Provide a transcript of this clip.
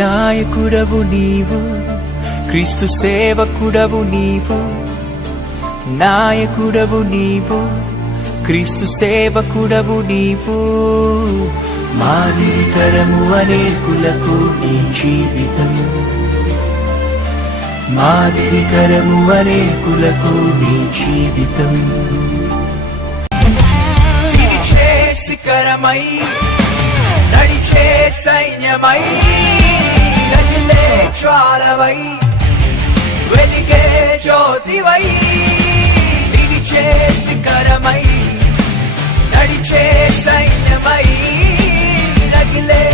నాయకుడవు నీవు, క్రీస్తు సేవకుడవు నీవు. నాయకుడవు నీవు, క్రీస్తు సేవకుడవు నీవు. మాదిరికరము అనేకులకు నీ జీవితం, మాదిరికరము అనేకులకు నీ జీవితం. నిలిచే శిఖరమై నడిచే సైన్యమై, నదిలే జ్వాలవై వెలిగే జ్యోతివై. నిలిచే శిఖరమై నడిచే సైన్యమై, నదిలే